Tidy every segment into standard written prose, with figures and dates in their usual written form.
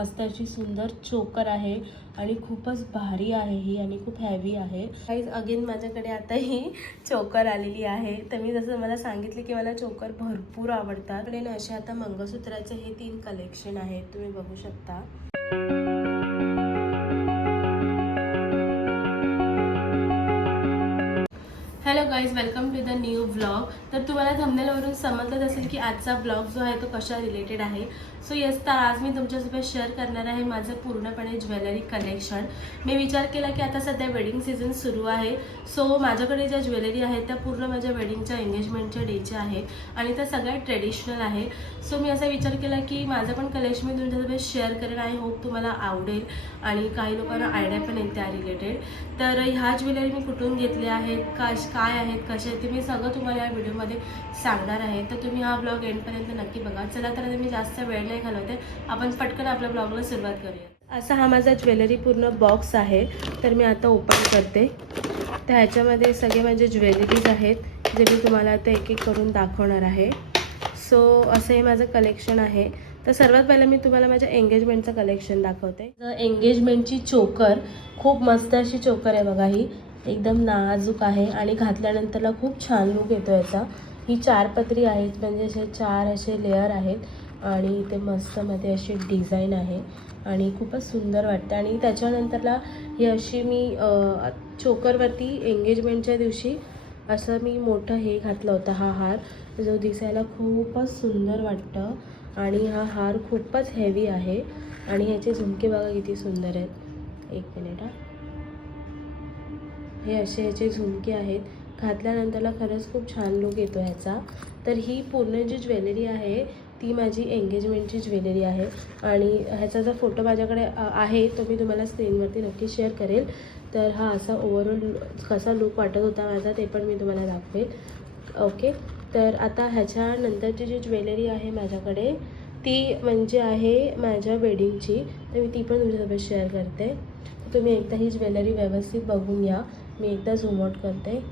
मस्त अशी सुंदर चोकर आहे आणि खूपच भारी आहे ही आणि खूप हेवी आहे गाइस. अगेन माझ्याकडे आता ही चोकर आलेली आहे. तर मी जसं मला सांगितले की मला चोकर भरपूर आवडतात. आणि ना असे आता मंगळसूत्राचे हे 3 कलेक्शन आहेत, तुम्ही बघू शकता. Hello guys, welcome to the new vlog. तर तुम्हाला थंबनेलवरून समजत असेल की आजचा ब्लॉग जो आहे तो कशा रिलेटेड आहे. सो येस, तर आज मी तुमच्यासोबत शेअर करणार आहे माझं पूर्णपणे ज्वेलरी कलेक्शन. मी विचार केला की आता सध्या वेडिंग सीझन सुरू आहे. सो माझ्याकडे ज्या ज्वेलरी आहेत त्या पूर्ण माझ्या वेडिंगच्या एंगेजमेंटच्या डेच्या आहेत आणि त्या सगळ्या ट्रेडिशनल आहे. सो मी असा विचार केला की माझं पण कलेक्शन मी तुमच्यासोबत शेअर करेन. आय होप तुम्हाला आवडेल आणि काही लोकांना आयडिया पण येईल त्या रिलेटेड. तर ह्या ज्वेलरी मी कुठून घेतल्या आहेत, काय आहेत, कसे आहेत, ते मी सगळं तुम्हाला या व्हिडिओमध्ये सांगणार आहे. तर तुम्ही हा ब्लॉग एंडपर्यंत नक्की बघा. चला तर मी जास्त वेळ नाही घालवते, आपण पटकन आपल्या ब्लॉगला सुरुवात करूया. असा हा माझा ज्वेलरी पूर्ण बॉक्स आहे. तर मी आता ओपन करते. तर ह्याच्यामध्ये सगळे माझे ज्वेलरीज आहेत जे मी तुम्हाला आता एक एक करून दाखवणार आहे. सो असं हे माझं कलेक्शन आहे. तर सर्वात पहिलं मी तुम्हाला माझ्या एंगेजमेंटचं कलेक्शन दाखवते. एंगेजमेंटची चोकर खूप मस्त अशी चोकर आहे बघा. ही एकदम नाजूक आहे आणि घातल्यानंतरला खूप छान लुक येतो याचा. ही 4 पत्री आहेत, म्हणजे असे 4 असे लेअर आहेत आणि इथे मस्त मध्ये अशी डिझाईन आहे आणि खूपच सुंदर वाटते. आणि त्याच्यानंतरला ही अशी मी चोकरवरती एंगेजमेंटच्या दिवशी असं मी मोठं हे घातलं होतं, हा हार जो दिसायला खूपच सुंदर वाटतं. आणि हा हार खूपच हेवी आहे आणि ह्याचे झुमके बघा किती सुंदर आहेत. एक मिनिट. हे असे ह्याचे झुमके आहेत. घातल्यानंतरला खरंच खूप छान लुक येतो ह्याचा. तर ही पूर्ण जी ज्वेलरी आहे ती माझी एंगेजमेंटची ज्वेलरी आहे आणि ह्याचा जर फोटो माझ्याकडे आहे तो मी तुम्हाला स्क्रीनवरती नक्की शेअर करेल. तर हा असा ओव्हरऑल कसा लुक वाटत होता माझा ते पण मी तुम्हाला दाखवेल. ओके, तर आता ह्याच्यानंतरची जी ज्वेलरी आहे माझ्याकडे ती म्हणजे आहे माझ्या वेडिंगची. तर मी ती पण तुमच्यासोबत शेअर करते. तर तुम्ही एकदा ही ज्वेलरी व्यवस्थित बघून घ्या. मी एकदा झूम आउट करते.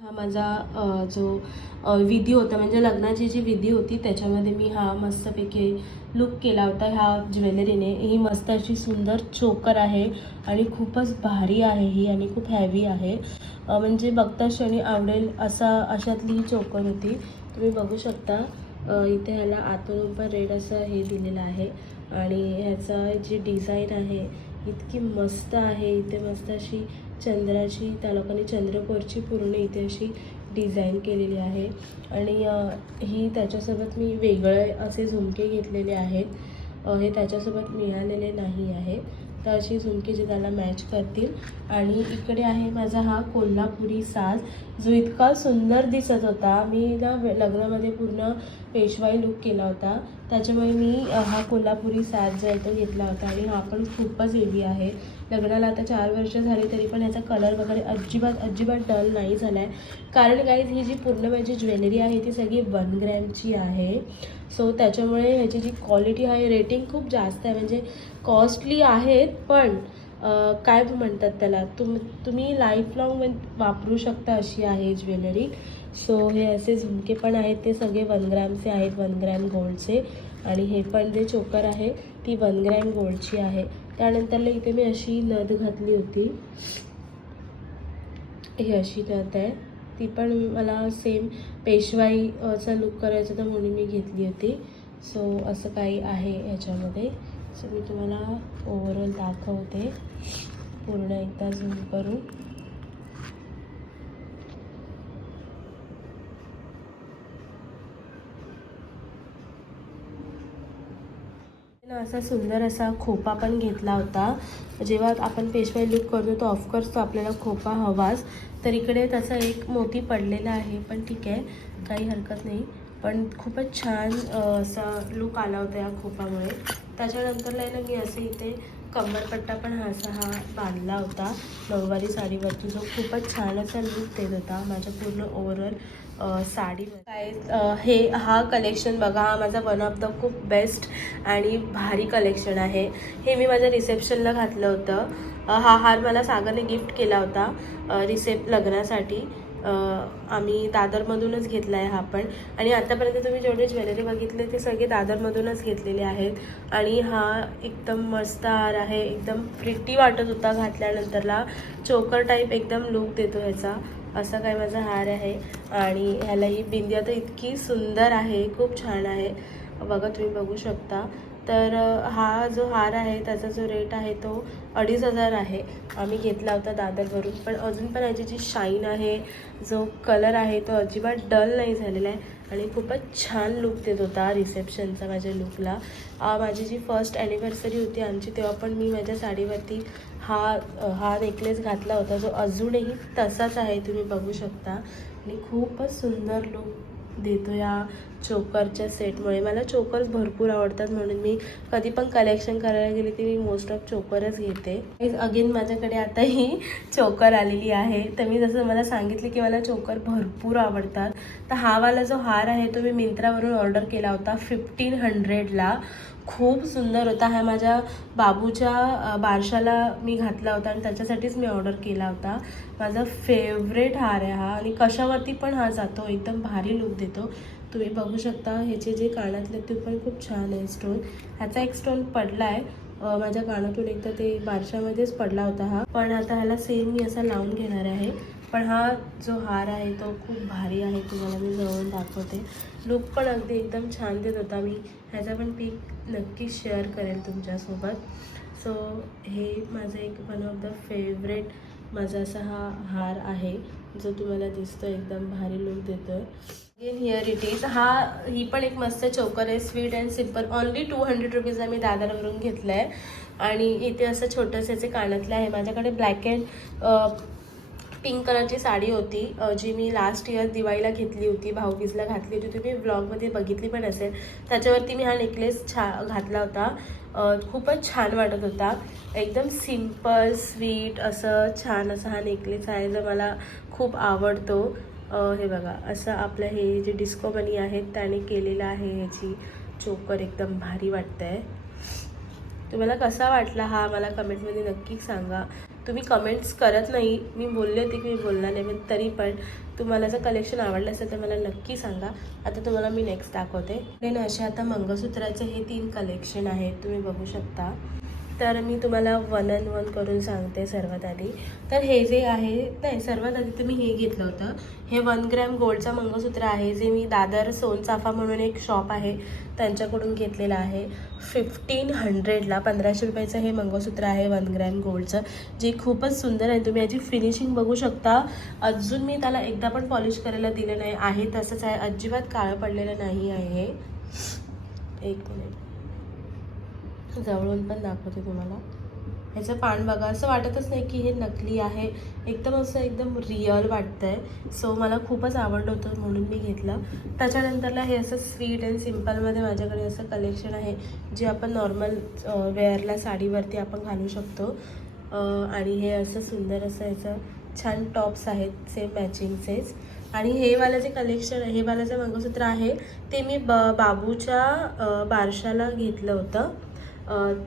हा माझा जो विधी होता, म्हणजे लग्नाची जी विधी होती त्याच्यामध्ये मी हा मस्तपैकी लुक केला होता ह्या ज्वेलरीने. ही मस्त अशी सुंदर चोकर आहे आणि खूपच भारी आहे ही आणि खूप हेवी आहे. म्हणजे बघता क्षणी आवडेल अशातली ही चोकर होती. तुम्ही बघू शकता. इथे ह्याला आतून पण रेड असं हे दिलेलं आहे आणि ह्याचा जी डिझाईन आहे इतकी मस्त आहे. इथे मस्त अशी चंद्राची, त्या लोकांनी चंद्रकोरची पूर्ण इथे अशी डिझाईन केलेली आहे. आणि ही त्याच्यासोबत मी वेगळे असे झुमके घेतलेले आहेत. हे त्याच्यासोबत मिळालेले नाही आहे. तर अशी झुमके जे त्याला मॅच करतील. आणि इकडे आहे माझा हा कोल्हापुरी साज जो इतका सुंदर दिसत होता. मी ना लग्नामध्ये पूर्ण पेशवाई लुक केला होता, त्याच्यामुळे मी हा कोल्हापुरी साज जो आहे तो घेतला होता. आणि हा पण खूपच हेवी आहे. लग्नाला आता 4 वर्ष झाली तरी पण याचा कलर वगैरे अजिबात डल नाही झाला आहे. कारण गाईज ही जी पूर्ण माझी ज्वेलरी आहे ती सगळी 1 ग्रॅमची आहे. सो त्याच्यामुळे ह्याची जी क्वालिटी आहे, रेटिंग खूप जास्त आहे. म्हणजे कॉस्टली आहेत पण काय म्हणतात त्याला, तुम्ही लाईफ लॉंग वापरू शकता अशी आहे ज्वेलरी. सो हे असे झुमके पण आहेत, ते सगळे 1 ग्रॅमचे आहेत, 1 ग्रॅम गोल्डचे. आणि हे पण जे चोकर आहे ती 1 ग्रॅम गोल्डची आहे. त्यानंतरला इथे मी अशी नथ घातली होती. ही अशी नथ आहे, ती पण मला सेम पेशवाईचा लुक करायचा होता म्हणून मी घेतली होती. सो असं काही आहे ह्याच्यामध्ये. सो मी तुम्हाला ओव्हरऑल दाखवते पूर्ण एकदा झूम करून. असा सुंदर असा खोपा पण घेतला होता. जेव्हा आपण पेशवाई लुक करतो तो ऑफकोर्स तो आपल्याला खोपा हवाच. तर इकडे त्याचा एक मोती पडलेला आहे, पण ठीक आहे, काही हरकत नाही. पण खूपच छान असा लुक आला होता या खोपामुळे. त्याच्यानंतरला आहे ना मी असे इथे कमरपट्टा पण हा बांधला होता नऊवारी साडीवरती, जो खूपच छान असा लुक देत होता माझ्या पूर्ण ओव्हरऑल साडीवर. हा कलेक्शन बघा, हा माझा वन ऑफ द खूप बेस्ट आणि भारी कलेक्शन आहे. हे मी माझ्या रिसेप्शनला घातलं होतं. हा हार मला सागरने गिफ्ट केला होता लग्नासाठी. आम्ही दादरमधूनच घेतला आहे हा पण. आणि आतापर्यंत तुम्ही जेवढे ज्वेलरी बघितले ते सगळे दादरमधूनच घेतलेले आहेत. आणि हा एकदम मस्त हार आहे, एकदम प्रिटी वाटत होता घातल्यानंतरला. चोकर टाईप एकदम लुक देतो ह्याचा. असा काय माझा हार आहे. आणि ह्याला ही बिंदी आता इतकी सुंदर आहे, खूप छान आहे बघा, तुम्ही बघू शकता. तर हा जो हार आहे त्याचा जो रेट आहे तो 2500 आहे. आम्ही घेतला होता दादरवरून. पण अजून पण याची जी शाईन आहे, जो कलर आहे तो अजिबात डल नाही झालेला आहे आणि खूपच छान लुक देत होता रिसेप्शनचा माझ्या लुकला. माझी जी फर्स्ट ॲनिव्हर्सरी होती आमची, तेव्हा पण मी माझ्या साडीवरती हा नेकलेस घातला होता, जो अजूनही तसाच आहे, तुम्ही बघू शकता. आणि खूपच सुंदर लुक देतो या चोकरच्या सेटमुळे. मला चोकर्स भरपूर आवडतात, म्हणून मी कधी पण कलेक्शन करायला गेले ते मी मोस्ट ऑफ चोकरच घेते. अगेन माझ्याकडे आता ही चोकर आलेली आहे. तर मी जसं मला सांगितले की मला चोकर भरपूर आवडतात, तर हा वाला जो हार आहे तो मी मिंत्रावरून ऑर्डर केला होता 1500ला. खूप सुंदर होता. हा माझ्या बाबूच्या बारशाला मी घातला होता आणि त्याच्यासाठीच मी ऑर्डर केला होता. माझा फेवरेट हार आहे हा आणि कशावरती पण हा जातो, एकदम भारी लुक देतो. तुम्ही बघू शकता ह्याचे जे कानातले ते पण खूप छान आहे स्टोन. ह्याचा एक स्टोन पडला आहे माझ्या कानातून, एकदा ते बारशामध्येच पडला होता हा, पण आता ह्याला सेम मी असा लावून घेणार आहे. पण हा जो हार आहे तो खूप भारी आहे, तुम्हाला मी जवळून दाखवते. लुक पण अगदी एकदम छान देत होता. मी ह्याचा पण पिक नक्की शेअर करेल तुमच्यासोबत. सो हे माझं एक वन ऑफ द फेवरेट माझा असा हा हार आहे, जो तुम्हाला दिसतो एकदम भारी लुक देतो आहे. Again here it is. ही पण एक मस्त चोकर आहे, स्वीट अँड सिम्पल. ओनली 200 रुपीजला मी दादरवरून घेतलं आहे. आणि इथे असं छोटंसं कानातलं आहे. माझ्याकडे ब्लॅक अँड पिंक कलरची साडी होती, जी मी लास्ट इयर दिवाळीला घेतली होती, भाऊबीजला घातली होती. तुम्ही ब्लॉगमध्ये बघितली पण असेल. त्याच्यावरती मी हा नेकलेस घातला होता. खूपच छान वाटत होता. एकदम सिम्पल स्वीट असं छान असा हा नेकलेस आहे, जो मला खूप आवडतो. हे बघा, असं आपलं हे जे डिस्को मनी आहेत त्याने केलेलं आहे. ह्याची चोकर एकदम भारी वाटतं आहे. तुम्हाला कसा वाटला हा मला कमेंटमध्ये नक्की सांगा. तुम्ही कमेंट्स करत नाही, मी बोलले होते की मी बोलणार नाही, पण तरी पण तुम्हाला जर कलेक्शन आवडलं असेल तर मला नक्की सांगा. आता तुम्हाला मी नेक्स्ट दाखवते. देन असे आता मंगळसूत्राचे हे 3 कलेक्शन आहेत, तुम्ही बघू शकता. तर मी तुम्हाला 1 and 1 करून सांगते सर्वात आधी. तर हे जे आहे, नाही सर्वात आधी तर मी हे घेतलं होतं. हे 1 ग्रॅम गोल्डचं मंगळसूत्र आहे, जे मी दादर सोनचाफा म्हणून एक शॉप आहे त्यांच्याकडून घेतलेलं आहे. 1500ला 1500 रुपयाचं हे मंगळसूत्र आहे 1 ग्रॅम गोल्डचं, जे खूपच सुंदर आहे. तुम्ही याची फिनिशिंग बघू शकता. अजून मी त्याला एकदा पण पॉलिश करायला दिलं नाही आहे, तसंच आहे, अजिबात काळं पडलेलं नाही आहे. एक मिनिट जवळून पण दाखवते तुम्हाला. ह्याचं पान बघा, असं वाटतच नाही की हे नकली आहे, एकदम असं एकदम रिअल वाटतं आहे. सो मला खूपच आवडलं होतं म्हणून मी घेतलं. त्याच्यानंतरला हे असं स्वीट अँड सिम्पलमध्ये माझ्याकडे असं कलेक्शन आहे, जे आपण नॉर्मल वेअरला साडीवरती आपण घालू शकतो. आणि हे असं सुंदर असं ह्याचं छान टॉप्स आहेत सेम मॅचिंगचेच. आणि हे वालं जे कलेक्शन आहे, हे वालं जे मंगळसूत्र आहे ते मी बाबूच्या बारशाला घेतलं होतं.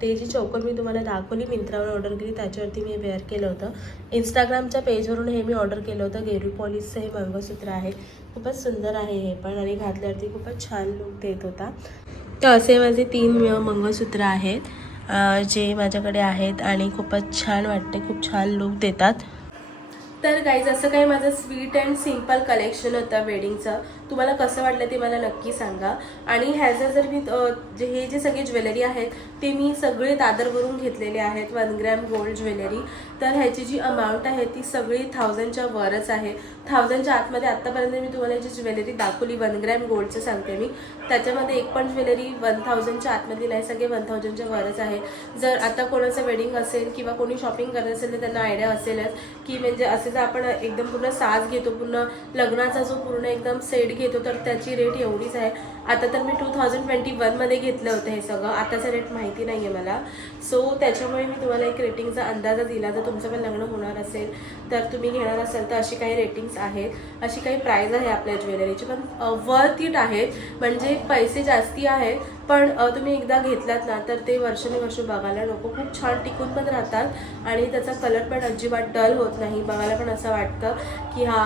ते जी चोकर मी तुम्हाला दाखवली मिंत्रावर ऑर्डर केली, त्याच्यावरती मी वेअर केलं होतं. इंस्टाग्रामच्या पेजवरून हे मी ऑर्डर केलं होतं. गेरू पॉलिशचं हे मंगळसूत्र आहे, खूपच सुंदर आहे हे पण, आणि घातल्यावरती खूपच छान लुक देत होता. तर असे माझे 3 मंगळसूत्र आहेत, जे माझ्याकडे आहेत आणि खूपच छान वाटते, खूप छान लुक देतात. तर गाईज असं काही माझं स्वीट अँड सिम्पल कलेक्शन होतं वेडिंगचं. तुम्हाला कसं वाटलं ते मला नक्की सांगा. आणि ह्याचं जर मी हे जे सगळे ज्वेलरी आहेत ते मी सगळे दादरवरून घेतलेले आहेत, 1 ग्रॅम गोल्ड ज्वेलरी. तर ह्याची जी अमाऊंट आहे ती सगळी 1000च्या वरच आहे. 1000च्या आतमध्ये आत्तापर्यंत मी तुम्हाला जी ज्वेलरी दाखवली 1 ग्रॅम गोल्डचं सांगते मी, त्याच्यामध्ये एक पण ज्वेलरी 1000च्या आतमध्ये नाही, सगळे 1000च्या वरच आहे. जर आता कोणाचं वेडिंग असेल किंवा कोणी शॉपिंग करत असेल तर त्यांना आयडिया असेलच की म्हणजे असे जर आपण एकदम पूर्ण साज घेतो, पूर्ण लग्नाचा जो पूर्ण एकदम सेट घेतो, तर त्याची रेट एवढीच आहे. आता तर मी 2021मध्ये घेतलं होतं हे सगळं, आताचा रेट माहिती नाही आहे मला. सो त्याच्यामुळे मी तुम्हाला एक रेटिंगचा अंदाजा दिला. जर तुमचं पण लग्न होणार असेल तर तुम्ही घेणार असाल तर अशी काही रेटिंग्स आहेत, अशी काही प्राईज आहे आपल्या ज्वेलरीची, पण वर्थ इट आहेत. म्हणजे पैसे जास्ती आहेत पण तुम्ही एकदा घेतलात ना तर ते वर्षानुवर्ष बघायला नको, खूप छान टिकून पण राहतात आणि त्याचा कलर पण अजिबात डल होत नाही. बघायला पण असं वाटतं की हा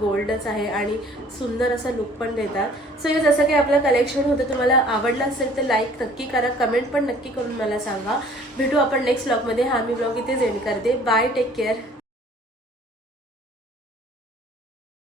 गोल्डच आहे आणि सुंदर असा लुक पण देतात. सो हे जसं काही आपलं कलेक्शन होतं, तुम्हाला आवडलं असेल तर लाईक नक्की करा, कमेंट पण नक्की करून मला सांगा. भेटू आपण नेक्स्ट ब्लॉगमध्ये. हा मी ब्लॉग इथेच एंड करते. Bye, take care.